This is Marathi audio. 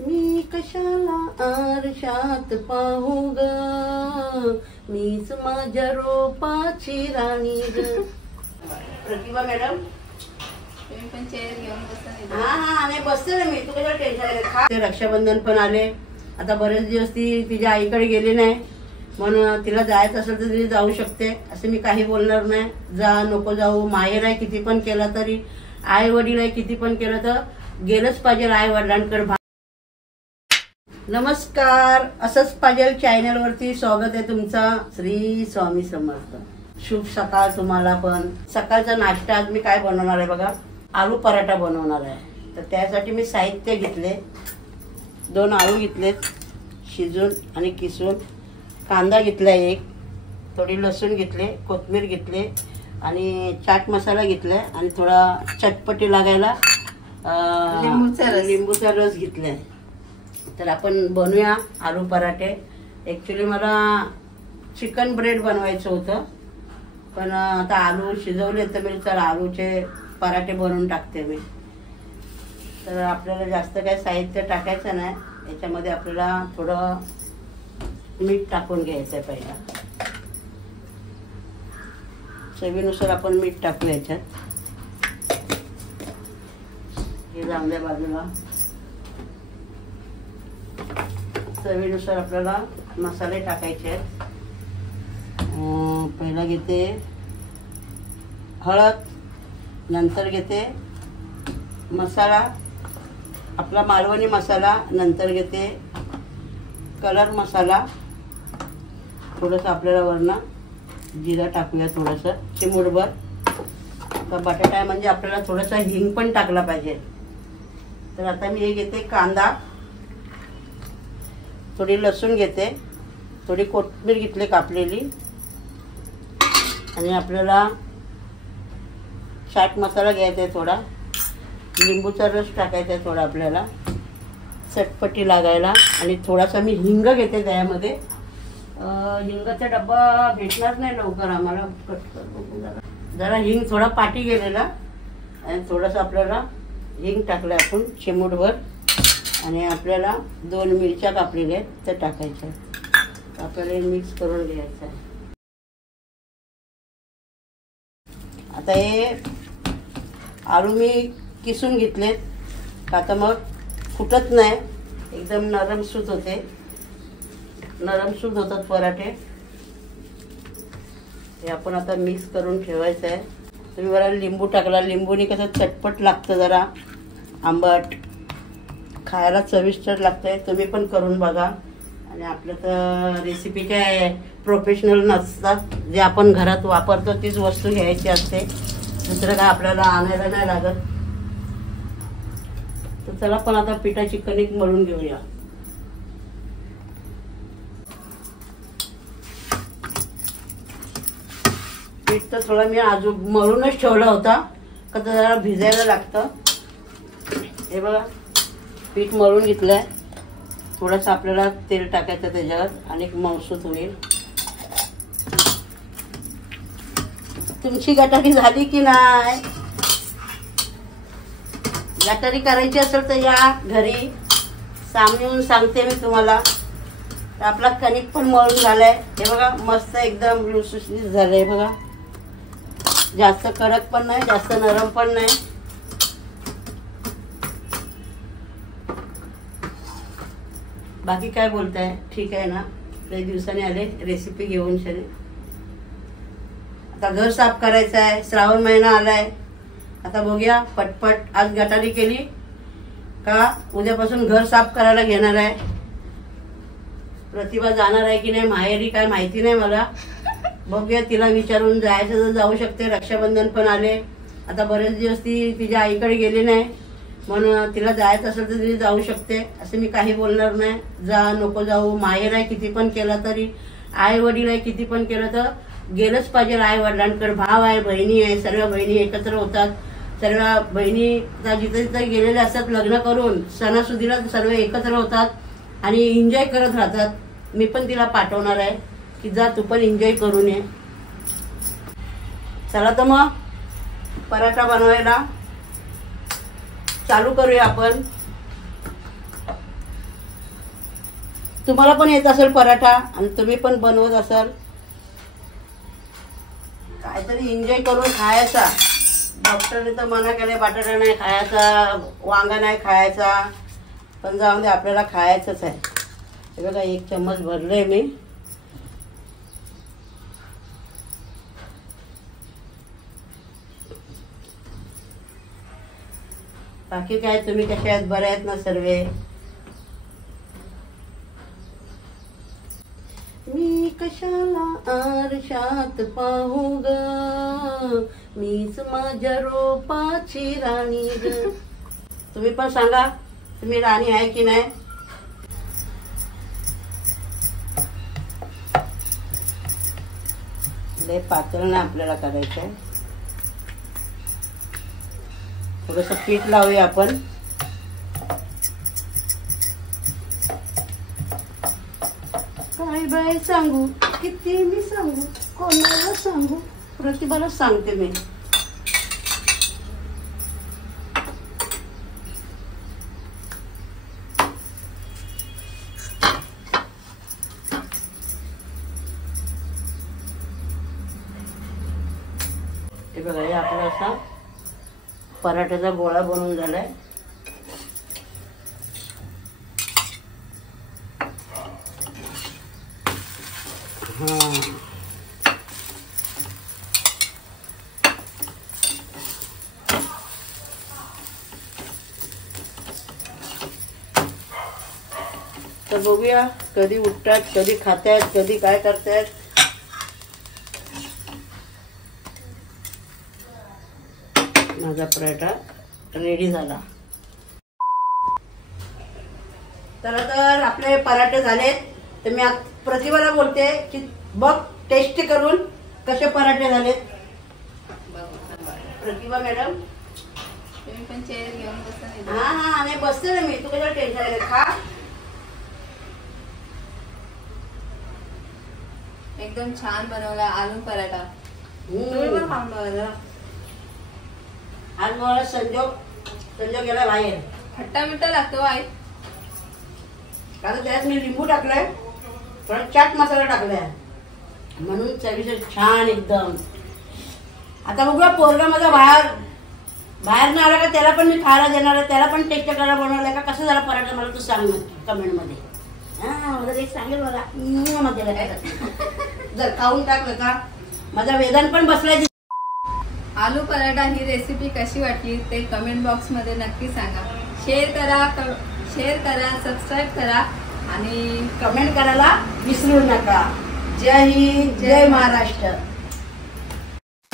मी कशाला आरशात पाहू ग, मीच माझ्या रोपाची राणी ग. प्रतिभा मॅडम पण चेअर घेऊन बसता. हा नाही बसते ना मी, तू कशाला टेन्शन. ते रक्षाबंधन पण आले आता, बरेच दिवस ती तिच्या आईकडे गेली नाही, म्हणून तिला जायचं असेल तर ती जाऊ शकते, असं मी काही बोलणार नाही. जा नको जाऊ, माहेर आहे किती पण केलं तरी, आई वडील आहे किती पण केलं तर गेलंच पाहिजे आई वडिलांकडे. नमस्कार, असंच पाहिजे चॅनल वरती स्वागत आहे तुमचा. श्री स्वामी समर्थ. शुभ सकाळ तुम्हाला पण. सकाळचा नाश्ता आज मी काय बनवणार आहे बघा, आलू पराठा बनवणार आहे. तर त्यासाठी मी साहित्य घेतले, 2 आलू घेतलेत शिजून आणि किसून, कांदा घेतला 1, थोडी लसूण घेतले, कोथिंबीर घेतले आणि चाट मसाला घेतलाय आणि थोडा चटपटी लागायला लिंबूचा रस घेतलाय. तर आपण बनवूया आलू पराठे. ॲक्च्युली मला चिकन ब्रेड बनवायचं होतं, पण आता आलू शिजवले तर मी चला आलूचे पराठे बनवून टाकते मी. तर आपल्याला जास्त काय साहित्य टाकायचं नाही, याच्यामध्ये आपल्याला थोडं मीठ टाकून घ्यायचं आहे. पहिला चवीनुसार आपण मीठ टाकू याच्यात. हे जाऊन द्या बाजूला. चवीनुसार आपल्याला मसाले टाकायचे आहेत. पहिला घेते हळद, नंतर घेते मसाला आपला मालवणी मसाला, नंतर घेते कलर मसाला, थोडंसं आपल्याला वरनं जिरा टाकूया, थोडंसं चिमूटभर. आता बटाटा आहे म्हणजे आपल्याला थोडासा हिंग पण टाकला पाहिजे. तर आता मी हे घेते कांदा, थोडी लसूण घेते, थोडी कोथिंबीर घेतली कापलेली आणि आपल्याला चाट मसाला घ्यायचा आहे, थोडा लिंबूचा रस टाकायचा आहे थोडा आपल्याला चटपटी लागायला, आणि थोडासा मी हिंग घेते त्यामध्ये. हिंगाचा डब्बा भेटणार नाही लवकर आम्हाला, जरा हिंग थोडा पाठी गेलेला आणि थोडंसं आपल्याला हिंग टाकलं आपण चिमूटभर, आणि आपल्याला 2 मिरच्या कापलेल्या आहेत त्या टाकायच्या. आपल्याला मिक्स करून घ्यायचं आहे. आता हे आलू मी किसून घेतलेत, का तर मग फुटत नाही, एकदम नरमसूत होते, नरमसूत होतात पराठे. हे आपण आता मिक्स करून ठेवायचं आहे. तुम्ही बघा लिंबू टाकला, लिंबूने कसं चटपट लागतं, जरा आंबट, खायला चविष्ट लागतंय. तुम्ही पण करून बघा. आणि आपलं तर रेसिपी काय प्रोफेशनल नसतात, जे आपण घरात वापरतो तीच वस्तू घ्यायची असते, दुसरं काय आपल्याला आणायला नाही लागत. तर चला पण आता पिठाची कणिक मळून घेऊया. पीठ तर थोडा मी अजून मळूनच ठेवला होता, का तर जरा भिजायला लागतं. हे बघा पीठ मळून घेतलंय, थोडंसं आपल्याला तेल टाकायचं त्याच्यावर आणि मऊसूत होईल. तुमची गटारी झाली की नाही? गटारी करायची असेल तर या घरी, सामने येऊन सांगते मी तुम्हाला. तर आपला कणिक पण मळून झालाय. हे बघा मस्त एकदम लुसलुशीत झालंय बघा, जास्त कडक पण नाही, जास्त नरम पण नाही. बाकी काय बोलताय, ठीक आहे ना? काही दिवसांनी आले रेसिपी घेऊन शनी. आता घर साफ करायचं आहे, श्रावण महिना आलाय. आता बघूया पटपट. आज गटारी केली का उद्यापासून घर साफ करायला घेणार आहे. प्रतिभा जाणार आहे की नाही माहेरी काय माहिती नाही मला, बघूया तिला विचारून. जायचं तर जाऊ शकते, रक्षाबंधन पण आले आता, बरेच दिवस ती तिच्या आईकडे गेली नाही, म्हणून तिला जायचं असेल तर ती जाऊ शकते, असं मी काही बोलणार नाही. जा नको जाऊ, माहेर आहे किती पण केलं तरी, आई वडील आहे किती पण केलं तर गेलंच पाहिजे आई वडिलांकडे. भाव आहे, बहिणी आहे, सर्व बहिणी एकत्र होतात. सर्व बहिणी जिथे जिथे गेलेल्या असतात लग्न करून, सणासुदीला सर्व एकत्र होतात आणि एन्जॉय करत राहतात. मी पण तिला पाठवणार आहे की जा तू पण एन्जॉय करून ये. चला तर मग पराठा बनवायला चालू करूया आपण. तुम्हाला पण येत असेल पराठा आणि तुम्ही पण बनवत असाल. काहीतरी एन्जॉय करून खायचा. डॉक्टरने तर मना केले बटाटा नाही खायचा, वांगा नाही खायचा, पण जाऊन दे आपल्याला खायचंच आहे. हे बघा 1 चम्मच भरले मी. बाकी काय तुम्ही कशा आहेत? बऱ्या आहेत ना सर्वे? मी कशाला आरशात पाहू ग, मीच माझ्या रोपाची राणी ग. तुम्ही पण सांगा, तुम्ही राणी आहे की नाही? लय पातळ नाही आपल्याला करायचंय. थोडंसं पीठ लावूया आपण. काय बाय सांगू, किती मी सांगू, कोणाला सांगू, प्रतिभाला सांगते मी. हे बघा, हे आपला असा पराठ्याचा गोळा बनवून झालाय. तर बघूया कधी उठतात, कधी खातायत, कधी काय करतायत. माझा पराठा रेडी झाला. तर आपले पराठे झालेत. तर मी आज प्रतिभाला बोलते की बघ टेस्ट करून कसे पराठे झालेत. प्रतिभा मॅडम, तुम्ही पण चेअर घेऊन बसा. हा हा नाही बसते ना मी, तू कशाला टेन्शन आहे? खा. एकदम छान बनवला आलू पराठा. तुम्ही पण खाऊन बघा जरा. आज मला संजोग गेला बाहेर. खट्टा मिठा लागतो आई. कारण त्यात मी लिंबू टाकलाय, थोडा चाट मसाला टाकलाय, म्हणून चवीचं छान एकदम. आता बघूया पोरगा माझा बाहेर न आला का त्याला पण मी खायला देणार आहे. त्याला पण टेस्ट करायला बनवलाय का कसं झाला पराठा मला तू सांग कमेंट मध्ये. हा मला एक सांगेल मला जर खाऊन टाकलं का माझा वेदांत पण बसलाय. आलू पराठा ही रेसिपी कशी वाटली ते कमेंट बॉक्स मध्ये नक्की सांगा. शेअर करा, सबस्क्राईब करा आणि कमेंट करायला विसरू नका. जय हिंद, जय महाराष्ट्र.